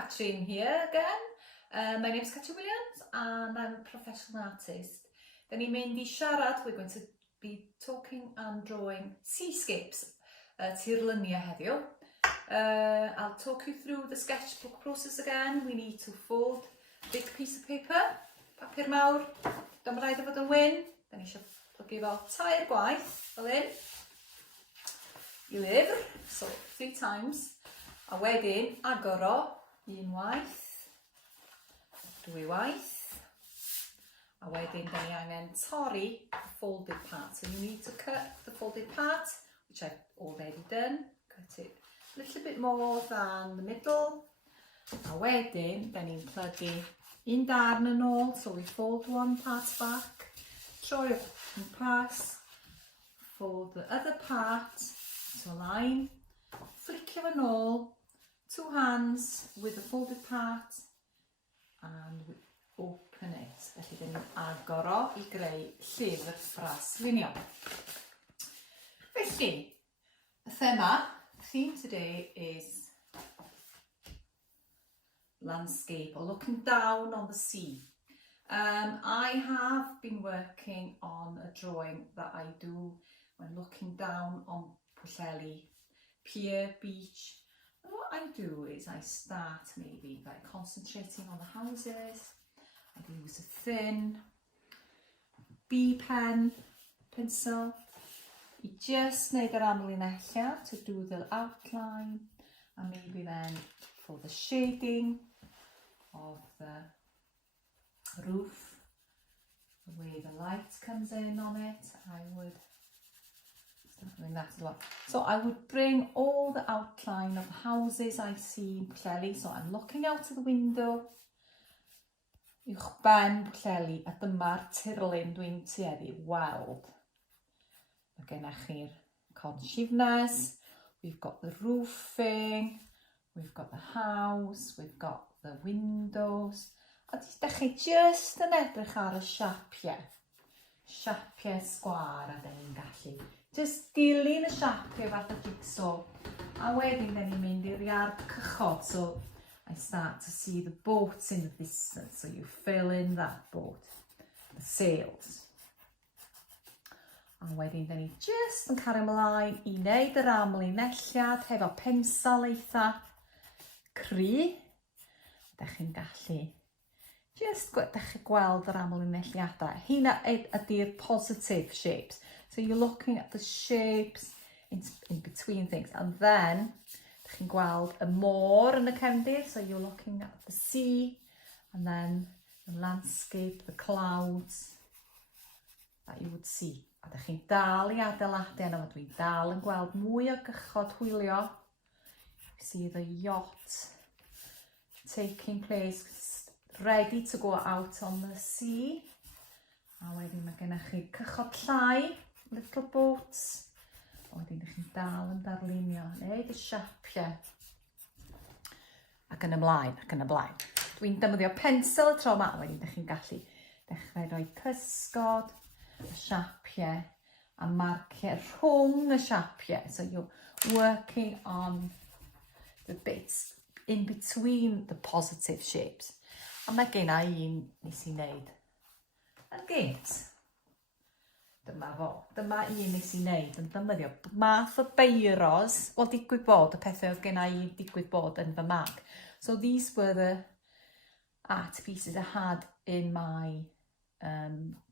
Catrin here again. My name is Catrin Williams and I'm a professional artist. Then ni'n mynd I siarad, we're going to be talking and drawing seascapes, Tirluniau heddiw. I'll talk you through the sketchbook process again. We need to fold a big piece of paper, papur mawr, dyma rhaid o fod yn wyn. Da ni eisiau plygu fel tair gwaith, fel hyn, I lyfr, so 3 times. A wedyn agor o, un waith, 2 waith, a wedyn da ni angen torri the folded part. So you need to cut the folded part, which I've already done. Cut it a little bit more than the middle. A wedyn da ni'n plygu un darn yn ôl, so we fold one part back, troi and pass, fold the other part to a line, flicio yn ôl, 2 hands with the folded part, and we open it. Felly da ni'n agor o I greu llyfr braslunio. Felly, the theme today is landscape or looking down on the sea. I have been working on a drawing that I do when looking down on Pwllheli, pier, beach. And what I do is I start maybe by concentrating on the houses. I use a thin B pen, pencil, I just wneud yr amlinelliad to do the outline, and maybe then for the shading of the roof, the way the light comes in on it, I would start doing that a lot. So I would bring all the outline of the houses I see in Pwllheli. So I'm looking out of the window, uwchben Pwllheli, a dyma'r tirlun dwi'n tueddu weld. Mae gennych chi'r consciousness, we've got the roofing, we've got the house, we've got the windows. A da chi just yn edrych ar y siapiau sgwar, a da ni'n gallu just dilyn y siapiau fath o jigsaw. A wedyn da ni'n mynd i'r iard cychod, so I start to see the boats in the distance, so you fill in that boat, the sails. A wedyn da ni just yn cario ymlaen I wneud yr amlinelliad hefo pensel eitha cry. Da chi'n gallu just gweld yr amlinelliadau. Hina ydy'r positive shapes. So you're looking at the shapes in between things. And then, da chi'n gweld y môr yn y cefndir. So you're looking at the sea. And then the landscape, the clouds that you would see. A da chi'n dal I adeiladu yna, dwi'n dal yn gweld mwy o gychod hwylio. You see the yacht taking place, ready to go out on the sea. A wedyn mae gennych chi cychod llai, little boats. A wedyn ydych chi'n dal yn darlunio, neud y siapiau. Ac yn ymlaen, ac yn ymlaen. Dwi'n defnyddio pensel y tro yma, a wedyn ydych chi'n gallu dechrau rhoi cysgod, y siapiau, a marciau rhwng y siapiau. So you're working on the bits in between the positive shapes. A mae gen I un nes I wneud yn gynt. Dyma fo. Dyma un nes I wneud yn defnyddio math o beiros. Wel, digwydd bod y pethau oedd gen I digwydd bod yn fy mag. So these were the art pieces I had in my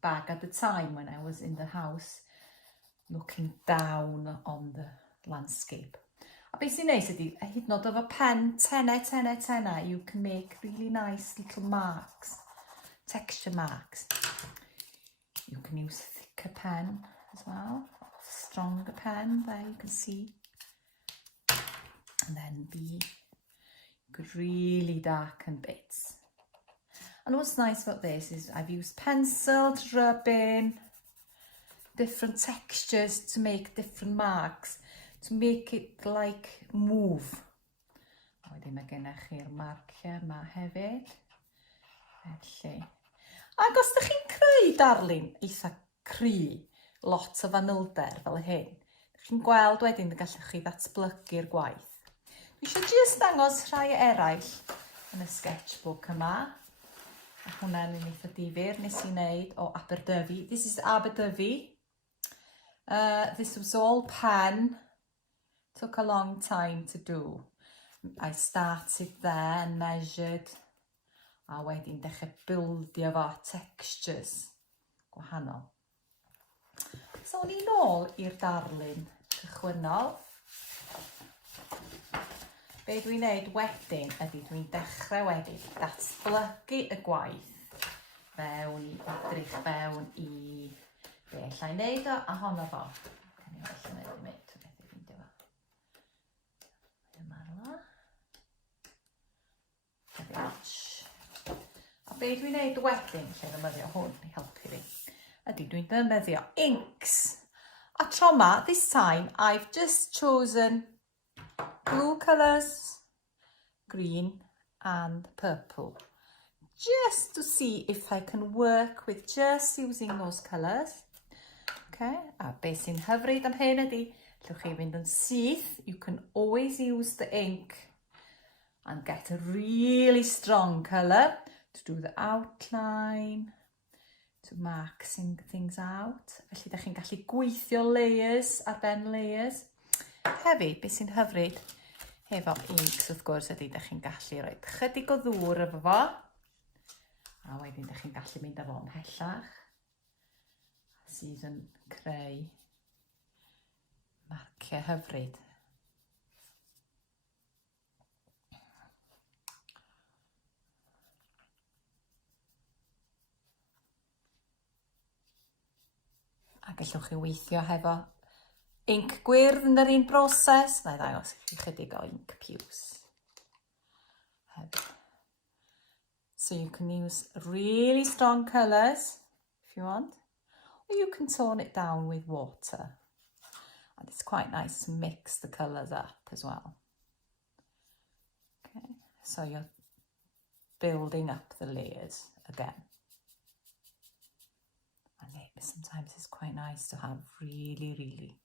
bag at the time when I was in the house looking down on the landscape. A beth sy'n neis ydy, hyd yn oed efo pen tenna, you can make really nice little marks, texture marks. You can use thicker pen as well, stronger pen, there you can see. And then be good, really darken bits. And what's nice about this is I've used pencil to rub in different textures to make different marks, to make it like move. A wedyn mae gennych chi'r marciau yma hefyd. Felly. Ac os ydych chi'n creu darlun eitha cry, lot o fanylder fel hyn, ydych chi'n gweld wedyn y gallwch chi ddatblygu'r gwaith. Dwi eisiau just dangos rhai eraill yn y sketchbook yma. A hwnna'n un eitha difyr nes i wneud o Aberdyfi. This is Aberdyfi. This was all pen. Took a long time to do. I started there and measured. A wedyn dechrau bildio fo textures gwahanol. So ni nôl i'r darlun cychwynnol. Be dwi'n neud wedyn ydy dwi'n dechrau wedyn datblygu y gwaith fewn i edrych fewn i be allai wneud o a honno fo. Can i felly wneud i mynd o beth i ffindio fo. Yma a be dwi'n neud wedyn lle ddefnyddio hwn i helpu fi ydy dwi'n defnyddio inks. A tro ma, this time I've just chosen blue colours, green and purple. Just to see if I can work with just using those colours. Okay, a beth sy'n hyfryd am hyn ydy, llwch chi fynd yn syth, you can always use the ink and get a really strong colour to do the outline, to mark things out. Felly, da chi'n gallu gweithio layers ar ben layers. Hefyd, beth sy'n hyfryd hefo inks wrth gwrs ydy da chi'n gallu rhoi chydig o ddŵr efo fo. A wedyn da chi'n gallu mynd â fo ymhellach. Sydd yn creu marciau hyfryd. A gallwch chi weithio hefo ink gwyrdd yn yr un broses. Na i ddangos i chi chydig o ink piws. So you can use really strong colours if you want. Or you can tone it down with water. And it's quite nice to mix the colours up as well. Okay, so you're building up the layers again. And sometimes it's quite nice to have really, really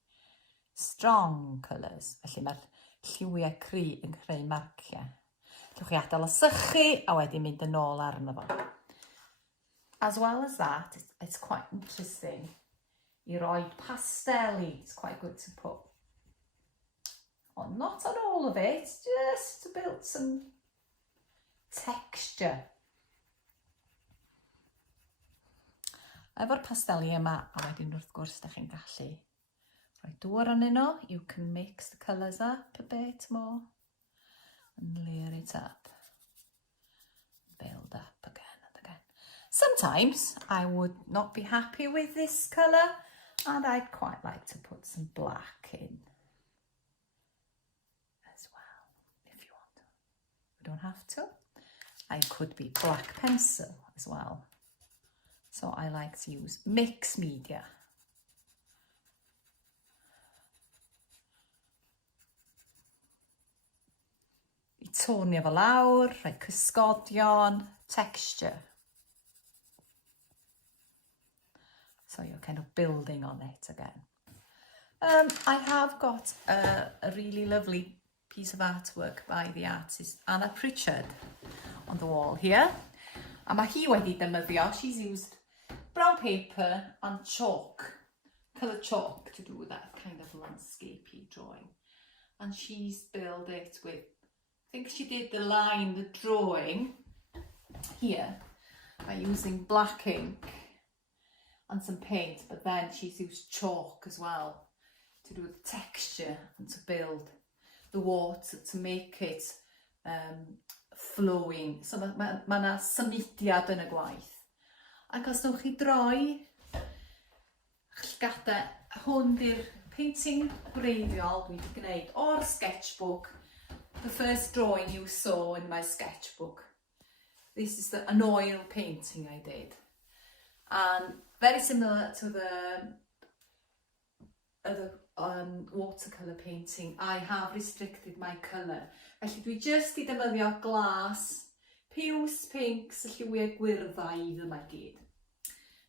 strong colours. Felly mae'r lliwiau cry yn creu marciau. Llwch chi adael o sychu a wedyn mynd yn ôl arno fo. As well as that, it's quite interesting i roi pasteli. It's quite good to put on, not on all of it, just to build some texture. Efo'r pasteli yma, a wedyn wrth gwrs da chi'n gallu rhoi dŵr arnyn nhw. You can mix the colours up a bit more and layer it up. Build up again. Sometimes I would not be happy with this colour and I'd quite like to put some black in as well, if you want to. You don't have to. I could be black pencil as well. So I like to use mixed media. I tonio fo lawr, rhoi cysgodion, texture. So you're kind of building on it again. I have got a really lovely piece of artwork by the artist Anna Pritchard on the wall here. A mae hi wedi defnyddio, she's used brown paper and chalk, colour chalk to do that kind of landscapey drawing. And she's built it with, I think she did the line, the drawing here by using black ink and some paint, but then she's used chalk as well to do the texture and to build the water to make it flowing. So mae yna symudiad yn y gwaith. Ac os newch chi droi llgadau, hwn di'r painting gwreiddiol dwi wedi gwneud o'r sketchbook. The first drawing you saw in my sketchbook. This is an oil painting I did. And very similar to the other watercolour painting, I have restricted my colour. Felly dwi just i defnyddio glas, piws, pinks, y lliwiau gwyrddaidd yma i gyd.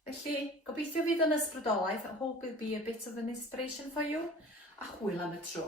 Felly, gobeithio fydd yn ysbrydolaeth. I hope it'll be a bit of an inspiration for you. A hwyl am y tro.